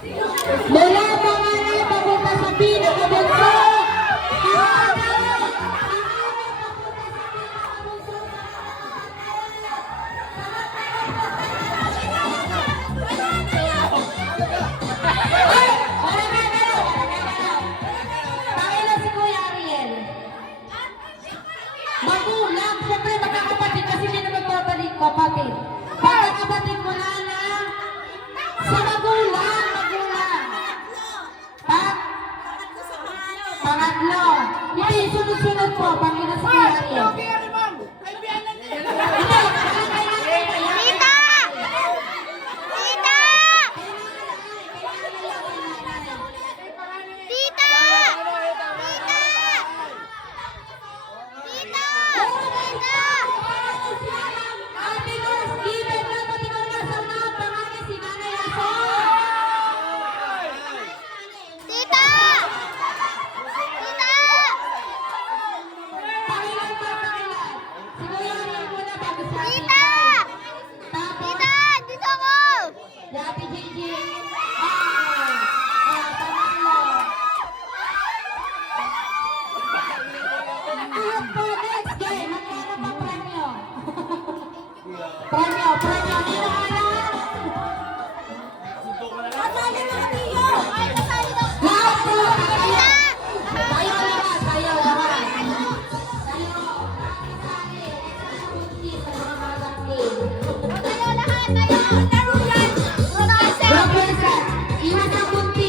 Mula panganay papunta sa pinakabunso. Pakila si Kuya Ariel. Magulang, siyempre magkakapatid kasi hindi na magbabalik kapatid. Pagkakapatid mo na sa magulang. Ha? Pangatlo. Hindi, sunod-sunod po. Pakila si Kuya Ariel. Premio, Nino Ana.